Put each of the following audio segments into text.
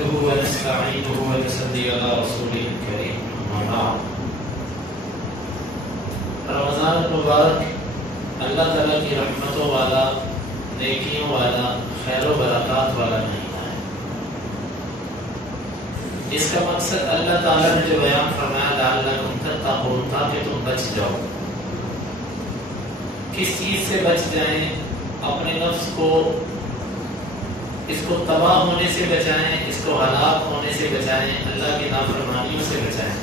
نحمده ونستعينه ونصلي على رسوله الكريم أما بعد. رمضان المبارک اللہ تعالیٰ کی رحمتوں والا، نیکیوں والا، خیر و برکات والا مہینہ ہے. اس کا مقصد اللہ تعالیٰ نے جو بیان فرمایا لعلکم تتقون، تاکہ تم بچ جاؤ. کس چیز سے بچ جائیں؟ اپنے نفس کو، اس کو تباہ ہونے سے بچائیں، اس کو ہلاک ہونے سے بچائیں، اللہ کی نافرمانیوں سے بچائیں.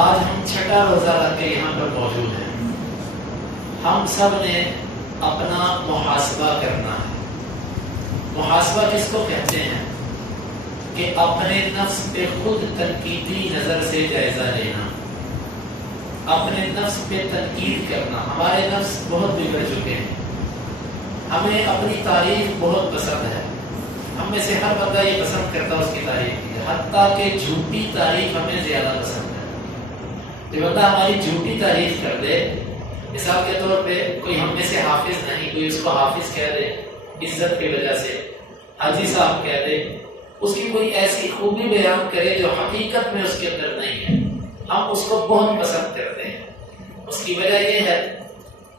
آج ہم چھٹا روزہ رکھ کے یہاں پر موجود ہیں. ہم سب نے اپنا محاسبہ کرنا ہے. محاسبہ کس کو کہتے ہیں؟ کہ اپنے نفس پہ خود تنقیدی نظر سے جائزہ لینا، اپنے نفس پہ تنقید کرنا. ہمارے نفس بہت بگڑ چکے ہیں، ہمیں اپنی تعریف بہت پسند ہے. ہم میں سے ہر بندہ یہ پسند کرتا ہے اس کی تعریف کی، حتیٰ کہ جھوٹی تعریف ہمیں زیادہ پسند ہے. جو بندہ ہماری جھوٹی تعریف کر دے، مثال کے طور پہ کوئی ہم میں سے حافظ نہیں، کوئی اس کو حافظ کہہ دے عزت کی وجہ سے، حاجی صاحب کہہ دے، اس کی کوئی ایسی خوبی بیان کرے جو حقیقت میں اس کے اندر نہیں ہے، ہم اس کو بہت پسند کرتے ہیں. اس کی وجہ یہ ہے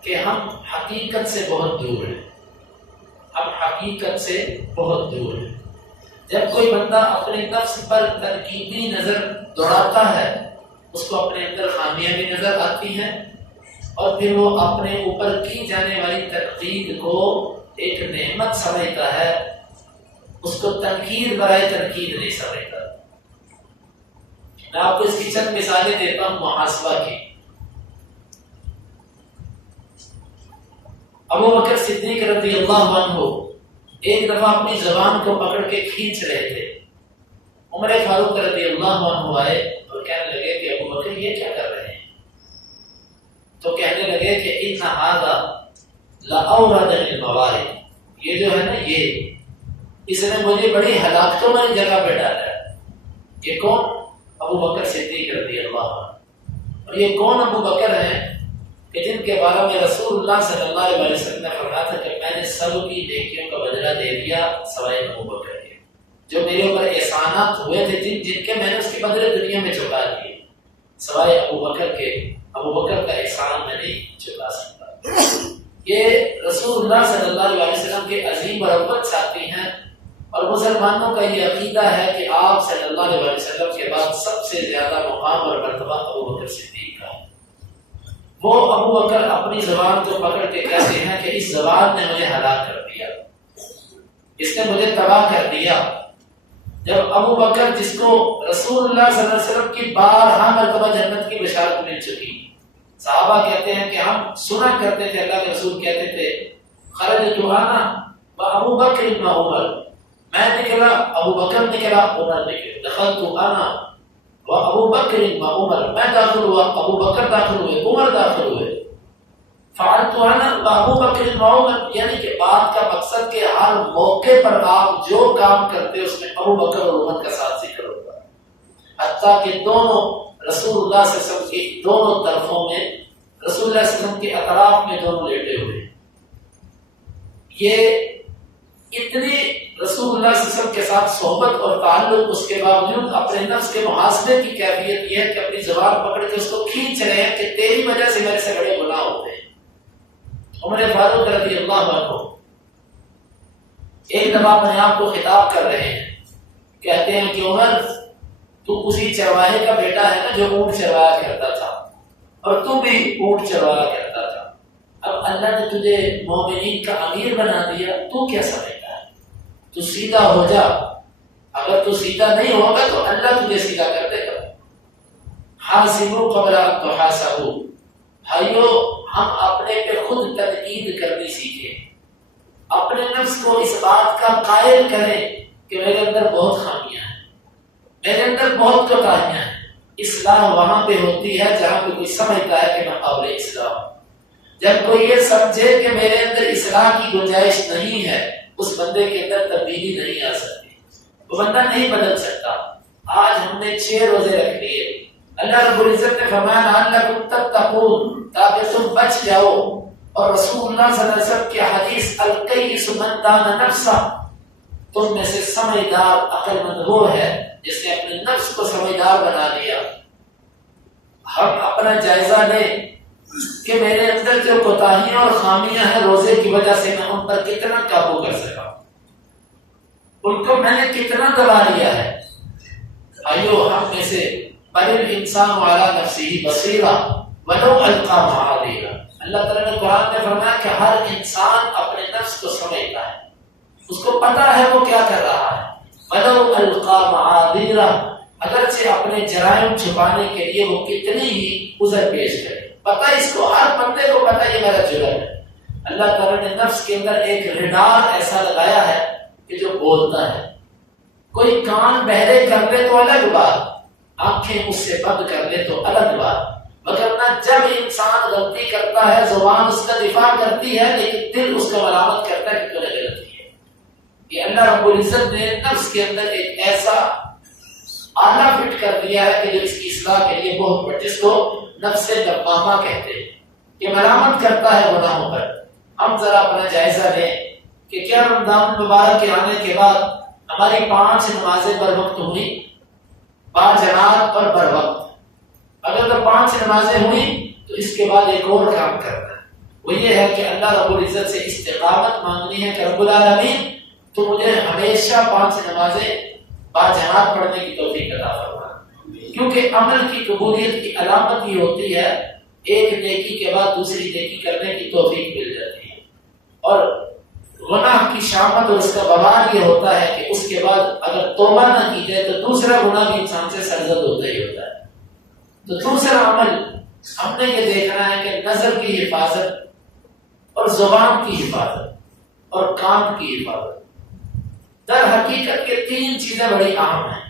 کہ ہم حقیقت سے بہت دور ہیں. ہم حقیقت سے بہت دور ہیں. جب کوئی بندہ اپنے نفس پر تنقیدی نظر دوڑاتا ہے، اس کو اپنے اندر خامیاں بھی نظر آتی ہیں، اور پھر وہ اپنے اوپر کی جانے والی تنقید کو ایک نعمت سمجھتا ہے، اس کو تنقید برائے تنقید نہیں سمجھتا. میں آپ کو اس کی چند مثالیں دیتا ہوں محاسبہ کی. ابو بکر صدیق رضی اللہ عنہ ایک دفعہ اپنی زبان کو پکڑ کے کھینچ رہے تھے. عمر فاروق رضی اللہ عنہ آئے اور کہنے لگے کہ ابو بکر یہ کیا کر رہے ہیں؟ تو کہنے لگے کہ ان هذا لأوردنی الموارد، یہ جو ہے نا، یہ اس نے مجھے بڑی ہلاکتوں والی جگہ پہ ڈالا ہے. یہ کون؟ ابو بکر صدیق رضی اللہ عنہ. اور یہ کون ابو بکر ہیں کہ جن کے بارے میں رسول اللہ صلی اللہ علیہ وسلم نے فرمایا تھا کہ میں نے سب کی نیکیوں کا بدلہ دے دیا سوائے ابو بکر کے. جو میرے اوپر احسانات ہوئے تھے، جن کے میں نے اس کے بدلے دنیا میں چکا دیے، سوائے ابو بکر کے. ابو بکر کا احسان میں نہیں چکا سکتا. یہ رسول اللہ صلی اللہ علیہ وسلم کے عظیم برکت ساتھی ہیں، اور مسلمانوں کا یہ عقیدہ ہے کہ آپ صلی اللہ علیہ وسلم کے بعد سب سے زیادہ مقام اور مرتبہ ابو بکر صدیق کا ہے. وہ ابو بکر اپنی زبان کو پکڑ کے کہتے ہیں کہ اس زبان نے مجھے ہلاک کر دیا، اس نے مجھے تباہ کر دیا. جب ابو بکر، جس کو رسول اللہ صلی اللہ علیہ وسلم کی بارہا مرتبہ جنت کی بشارت مل چکی، صحابہ کہتے ہیں کہ ہم سنا کرتے تھے اللہ کے رسول کہتے تھے خرجت انا وابو بکر و عمر، میں نکلا، ابو بکر نکلا، عمر نکلا. دخلت انا وابو بکر و عمر، میں داخل ہوا، ابو بکر داخل ہوئے، عمر داخل ہوئے. فعلت انا وابو بکر و عمر، یعنی کہ بات کا مقصد کہ ہر موقع پر آپ جو کام کرتے اس میں ابو بکر اور عمر کا ساتھ ذکر ہوتا ہے. حتیٰ کہ دونوں رسول اللہ صلی اللہ علیہ وسلم کی دونوں طرفوں میں، رسول اللہ صلی اللہ علیہ وسلم کے اطراف میں دونوں لیٹے ہوئے. یہ اتنی رسول اللہ صلی اللہ علیہ وسلم کے ساتھ صحبت اور تعلق، اس کے باوجود اپنے نفس کے محاسبے کی کیفیت یہ ہے کہ اپنی زبان پکڑ کے اس کو کھینچ رہے ہیں کہ تیری وجہ سے میرے سے بڑے گناہ ہوتے ہیں. عمر فاروق رضی اللہ عنہ ایک دفعہ اپنے آپ کو خطاب کر رہے ہیں، کہتے ہیں کہ عمر، تو اسی چرواہے کا بیٹا ہے نا جو اونٹ چروایا کرتا تھا، اور تو بھی اونٹ چروایا کرتا تھا. اب اللہ نے تجھے مومنین کا امیر بنا دیا، تو کیا سمجھتا ہے؟ تو سیدھا ہو جا. اگر تو سیدھا نہیں ہوگا تو اللہ تجھے سیدھا کر دے گا. حاسبوا قبل ان تحاسبوا، بھائیو ہم اپنے پہ خود تنقید کرنی سیکھیں. اپنے نفس کو اس بات کا قائل کریں کہ میرے اندر بہت خامیاں ہیں، میرے اندر بہت کوتاہیاں ہیں. اصلاح وہاں پہ ہوتی ہے جہاں پہ کوئی سمجھتا ہے کہ میں قابل اصلاح ہوں. جب کوئی یہ سمجھے کہ میرے اندر اصلاح کی گنجائش نہیں ہے، اس بندے کے اندر تبدیلی نہیں آ سکتی، وہ بندہ نہیں بدل سکتا. آج ہم نے 6 روزے رکھ لیے. اللہ رب العزت نے فرمایا لعلکم تتقون، تاکہ تم بچ جاؤ. اور رسول اللہ صلی اللہ علیہ وسلم کی حدیث الکیس من دان نفسہ، تم میں سے سمجھدار عقل مند وہ ہے جس نے اپنے نفس کو سمجھدار بنا لیا۔ ہم اپنا جائزہ لیں کہ میرے اندر جو کوتاہیاں اور خامیاں ہیں روزے کی وجہ سے میں ان پر کتنا قابو کر سکا، ان کو میں نے کتنا دبا لیا ہے۔ آئیو ہم میں سے بل الانسان علی نفسہ بصیرہ ولو القی معاذیرہ، اللہ تعالیٰ نے قرآن میں فرمایا کہ ہر انسان اپنے نفس کو سمجھتا ہے، اس کو پتا ہے وہ کیا کر رہا ہے۔ ولو القی معاذیرہ، اگرچہ اپنے جرائم چھپانے کے لیے وہ کتنی ہی عذر پیش کرے، پتہ اس کو، ہر بندے کو پتہ یہ میرا جرم ہے۔ اللہ تعالیٰ نے نفس کے اندر ایک ریڈار ایسا لگایا ہے کہ جو بولتا ہے۔ کوئی کان بہرے کر لے تو الگ بات، آنکھیں اس سے بند کر لے تو الگ بات، وگرنہ جب انسان غلطی کرتا ہے زبان اس کا دفاع کرتی ہے لیکن دل اس کا ملامت کرتا ہے کہ تمہیں غلطی ہے۔ یہ اللہ رب العزت نے نفس کے اندر ایک ایسا آلہ فٹ کر دیا ہے کہ جو اس کی اصلاح کے لیے بہت بڑا، جس کو نفس لوامہ کہتے ہیں، یہ ملامت کرتا ہے گناہوں پر۔ ہم ذرا اپنا جائزہ لیں کہ کیا رمضان مبارک کے آنے کے بعد ہماری 5 نمازیں بر وقت ہوئی، باجماعت اور بر وقت؟ اگر تو 5 نمازیں ہوئی تو اس کے بعد ایک اور کام کرنا ہے، وہ یہ ہے کہ اللہ رب العزت سے استقامت مانگنی ہے کہ رب العالمین تو مجھے ہمیشہ 5 نمازیں باجماعت پڑھنے کی توفیق عطا فرما، کیونکہ عمل کی قبولیت کی علامت یہ ہوتی ہے ایک نیکی کے بعد دوسری نیکی کرنے کی توفیق مل جاتی ہے، اور گناہ کی شامت اور اس کا وبال یہ ہوتا ہے کہ اس کے بعد اگر توبہ نہ کی جائے تو دوسرا گناہ بھی انسان سے سرزد ہوتا ہی ہوتا ہے۔ تو دوسرا عمل ہم نے یہ دیکھنا ہے کہ نظر کی حفاظت اور زبان کی حفاظت اور کان کی حفاظت۔ در حقیقت یہ 3 چیزیں بڑی اہم ہیں۔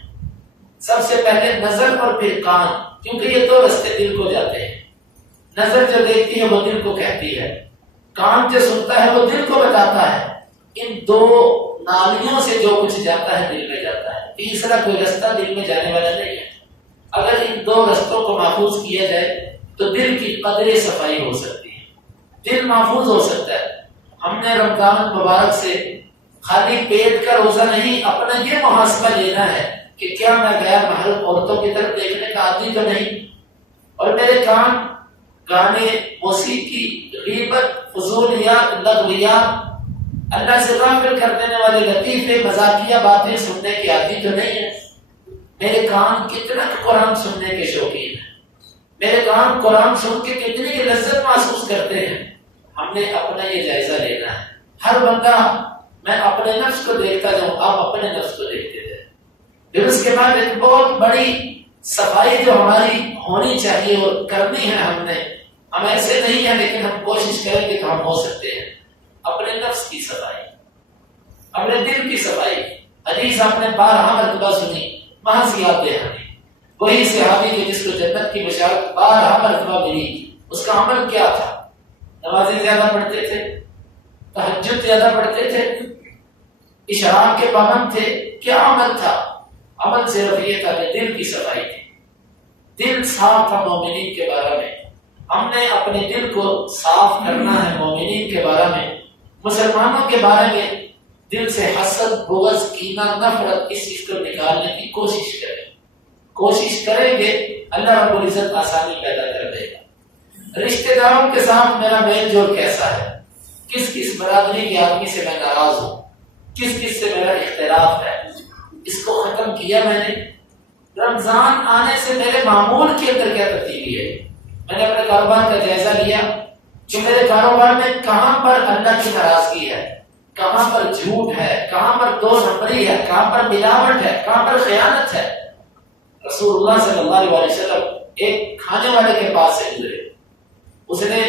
سب سے پہلے نظر اور پھر کان، کیونکہ یہ 2 رستے دل کو جاتے ہیں۔ نظر جو دیکھتی ہے وہ دل کو کہتی ہے، کان جو سنتا ہے وہ دل کو بتاتا ہے۔ ان 2 نالیوں سے جو کچھ جاتا ہے دل میں جاتا ہے، تیسرا کوئی رستہ دل میں جانے والا نہیں ہے۔ اگر ان 2 رستوں کو محفوظ کیا جائے تو دل کی قدر صفائی ہو سکتی ہے، دل محفوظ ہو سکتا ہے۔ ہم نے رمضان مبارک سے خالی پیٹ کا روزہ نہیں، اپنا یہ محاسبہ لینا ہے کہ کیا میں غیر محرم عورتوں کی طرف دیکھنے کا عادی تو نہیں، اور میرے کان گانے، موسیقی، غیبت، فضولیات، لغویات، اللہ سے غافل کر دینے والے لطیفے، مزاحیہ باتیں سننے کی عادی تو نہیں ہے۔ میرے کان کتنا قرآن سننے کے شوقین ہیں، میرے کان قرآن سن کے کتنی لذت محسوس کرتے ہیں۔ ہم نے اپنا یہ جائزہ لینا ہے۔ ہر بندہ، میں اپنے نفس کو دیکھتا جاؤں، آپ اپنے نفس کو دیکھتے جائیں۔ پھر اس کے بعد ایک بہت بڑی صفائی جو ہماری ہونی چاہیے اور کرنی ہے ہم ایسے نہیں ہیں لیکن ہم کوشش کریں گے تو ہم ہو سکتے ہیں۔ اپنے نفس کی صفائی، اپنے دل کی صفائی۔ حدیث آپ نے 12 مرتبہ سنی، وہاں سے یاد ہے ہمیں وہی صحابی کے جس کو جنت کی بشارت 12 مرتبہ ملی، اس کا عمل کیا تھا؟ نمازیں زیادہ پڑھتے تھے، تہجد زیادہ پڑھتے تھے، اشراق کے پابند تھے، کیا عمل تھا؟ عمل صرف یہ تھا کہ دل کی صفائی تھی، دل صاف تھا مومنین کے بارے میں۔ ہم نے اپنے دل کو صاف کرنا ہے مومنین کے بارے میں، مسلمانوں کے بارے میں دل سے حسد، بغض، کینہ، نفرت، اس چیز کو نکالنے کی کوشش کریں گے، اللہ رب العزت آسانی پیدا کر دے گا۔ رشتہ داروں کے ساتھ میرا میل جول کیسا ہے؟ کس برادری کے آدمی سے میں ناراض ہوں، کس سے میرا اختلاف ہے، اس کو ختم کیا میں نے۔ رمضان آنے سے میرے معمول کے اندر کیا تبدیلی ہے؟ میں نے اپنے کاروبار کا جائزہ لیا کہ میرے کاروبار میں کہاں پر اللہ کی ناراضگی ہے، کہاں پر جھوٹ ہے، کہاں پر 2 نمبری ہے، کہاں پر ملاوٹ ہے، کہاں پر خیانت ہے۔ رسول اللہ صلی اللہ علیہ وسلم ایک کھانے والے کے پاس سے گزرے، اس نے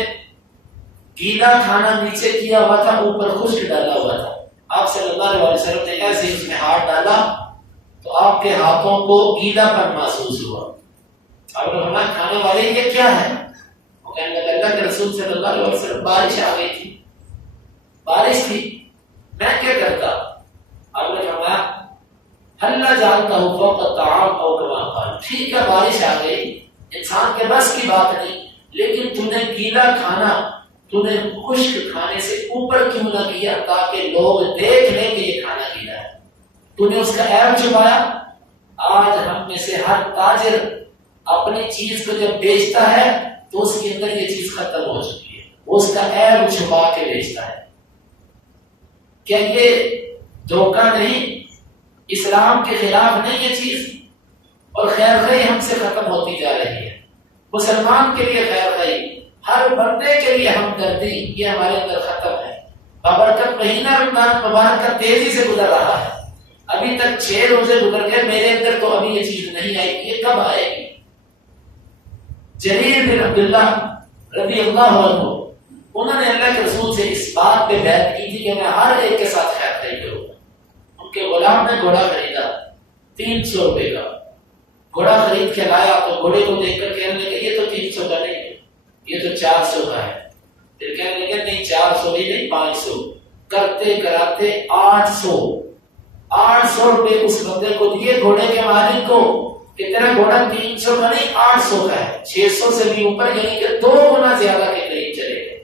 گیلا کھانا نیچے کیا ہوا تھا، اوپر خشک ڈالا ہوا تھا۔ آپ صلی اللہ علیہ وسلم نے ایسے اس میں ہاتھ ڈالا تو آپ کے ہاتھوں کو گیلا پن محسوس ہوا۔ آپ نے فرمایا کھانے والے یہ کیا ہے؟ وہ کہنے لگا اللہ کے رسول صلی اللہ علیہ وسلم بارش آ گئی تھی، بارش تھی، میں کیا کرتا؟ آپ نے فرمایا اللہ جانتا ہوں فوق الطعام او کما قال، ٹھیک ہے بارش آ گئی، انسان کے بس کی بات نہیں، لیکن تو نے گیلا کھانا، تو نے خشک کھانے سے اوپر کیوں نہ کیا تاکہ لوگ دیکھ لیں کہ یہ کھانا گیلا ہے۔ تو نے اس کا عیب چھپایا۔ آج ہم میں سے ہر تاجر اپنی چیز کو جب بیچتا ہے تو اس کے اندر یہ چیز ختم ہو چکی ہے، وہ اس کا عیب چھپا کے بیچتا ہے۔ کیا یہ دھوکہ نہیں؟ اسلام کے خلاف نہیں یہ چیز؟ اور خیر خواہی ہم سے ختم ہوتی جا رہی ہے۔ مسلمان کے لیے خیر خواہی، ہر بندے کے لیے ہمدردی، یہ ہمارے اندر ختم ہے۔ بابرکت مہینہ رمضان مبارک کا تیزی سے گزر رہا ہے، ابھی تک 6 روزے گزر گئے، میرے اندر تو ابھی یہ چیز نہیں آئی، یہ کب آئے گی؟ جریر بن عبداللہ رضی اللہ عنہ، انہوں نے اللہ کے رسول سے اس بات پہ بیعت کی تھی کہ میں ہر ایک کے ساتھ خیر خواہی کروں گا۔ ان کے غلام نے گھوڑا خریدا 300 روپے کا، گھوڑا خرید کے لایا تو گھوڑے کو دیکھ کر کہنے لگے یہ تو 300 کا نہیں ہے، یہ تو 400 کا ہے۔ پھر کہنے لگے نہیں 400 ہی نہیں 500، کرتے کراتے 800 روپے اس بندے کو دیے، گھوڑے کے مالک کو، کہ تیرا گھوڑا 300 کا نہیں 800 کا ہے، 600 سے بھی اوپر، یعنی کہ 2 گنا زیادہ کے قریب چلے گئے۔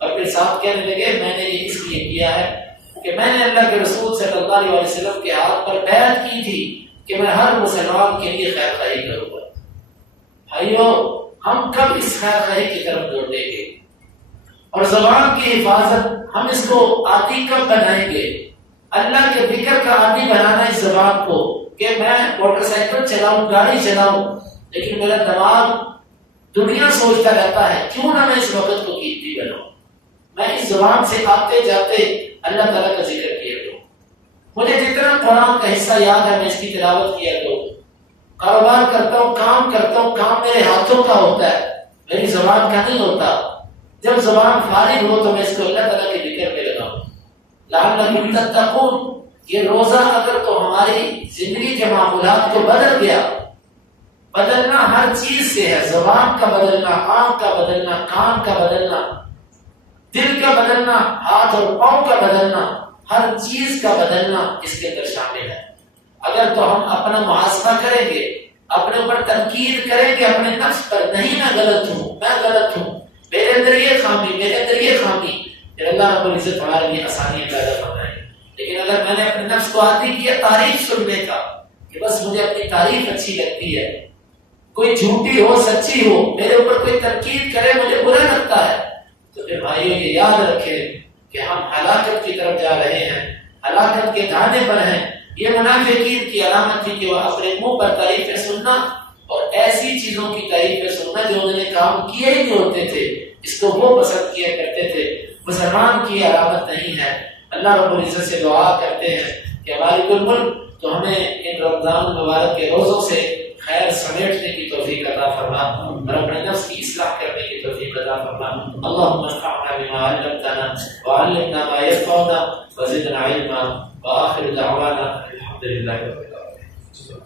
اور پھر ساتھ کہنے لگے میں نے یہ اس لیے کیا ہے کہ میں نے اللہ کے رسول صلی اللہ علیہ وسلم کے ہاتھ پر بیعت کی تھی کہ میں ہر مسلمان کے لیے خیر خواہی کروں گا۔ بھائیو، ہم کب اس خیر خواہی کی طرف دوڑیں گے؟ اور زبان کی حفاظت ہم اس کو عادی کب بنائیں گے؟ اللہ کے ذکر کا عادی بنانا اس زبان کو، کہ میں موٹر سائیکل چلاؤں، گاڑی چلاؤں، لیکن میرا دماغ دنیا سوچتا رہتا ہے، کیوں نہ میں اس وقت کو قیمتی بناؤں، میں اس زبان سے آتے جاتے اللہ تعالیٰ کا ذکر کیا کروں، مجھے جتنا قرآن کا حصہ یاد ہے میں اس کی تلاوت کیا کروں، کاروبار کرتا ہوں، کام کرتا ہوں، کام میرے ہاتھوں کا ہوتا ہے، میری زبان کا نہیں ہوتا۔ جب زبان فارغ ہو تو میں اس کو اللہ تعالیٰ کے ذکر میں لگاؤں۔ لعلکم تتقون، یہ روزہ اگر تو ہماری زندگی کے معمولات کو بدل گیا، بدلنا ہر چیز سے ہے، زبان کا بدلنا، آنکھ کا بدلنا، کان کا بدلنا، دل کا بدلنا، ہاتھ اور پاؤں کا بدلنا، ہر چیز کا بدلنا اس کے اندر شامل ہے۔ اگر تو ہم اپنا محاسبہ کریں گے، اپنے اوپر تنقید کریں گے، اپنے نفس پر، نہیں میں غلط ہوں، میں غلط ہوں، میرے اندر یہ خامی، میرے اندر یہ خامی، پھر اللہ رب العزت ہمارے لیے آسانی پیدا فرمائے۔ لیکن اگر میں نے اپنے نفس کو عادی کیا تعریف سننے کا، کہ بس مجھے اپنی تعریف اچھی لگتی ہے، کوئی جھوٹی ہو سچی ہو، میرے اوپر کوئی تنقید کرے مجھے برا لگتا ہے، تو پھر بھائیوں یہ یاد رکھیں کہ ہم ہلاکت کی طرف جا رہے ہیں، ہلاکت کے دھانے پر ہیں۔ یہ منافقین کی علامت تھی کہ وہ اپنے منہ پر تعریفیں سننا اور ایسی چیزوں کی تعریفیں سننا جو انہوں نے کام کیے ہی نہیں ہوتے تھے، اس کو وہ پسند کیا کرتے تھے۔ مسلمان کی علامت نہیں ہے۔ اللہ رب العزت سے دعا کرتے ہیں کہ مالک الملک تو ہمیں ان رمضان مبارک کے روزوں سے خیر سمیٹنے کی توفیق عطا فرما اور اپنے نفس کی اصلاح کرنے کی توفیق عطا فرما۔ اللهم انفعنا بما علمتنا وعلمنا ما ينفعنا وزدنا علما وآخر دعوانا الحمد لله رب العالمين۔